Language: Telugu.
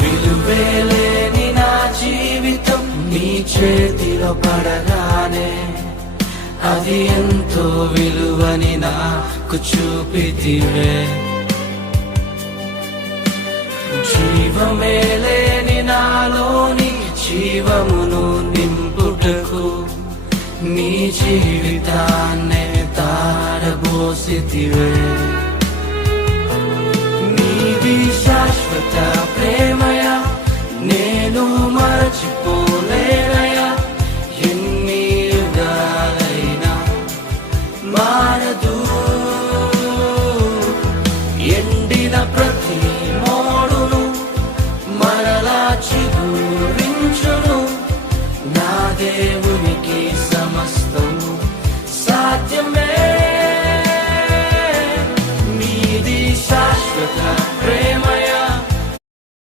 విలువేలేని నా జీవితం నీ చేతిలో పడగానే అది ఎంతో విలువని నాకు చూపితివే. జీవమే లేని నాలోని జీవమును నింపుటకు నీ జీవితాన్నే తారబోసితివే. నీది శాశ్వత ప్రేమయ నేను మరచిపోలేనయా. ఎన్ని యుగాలైనా మారదు. ఎండిన ప్రతి మోడును మరలా చిగురించును. నా దేవునికి సమస్తము సాధ్యమే. నీది శాశ్వత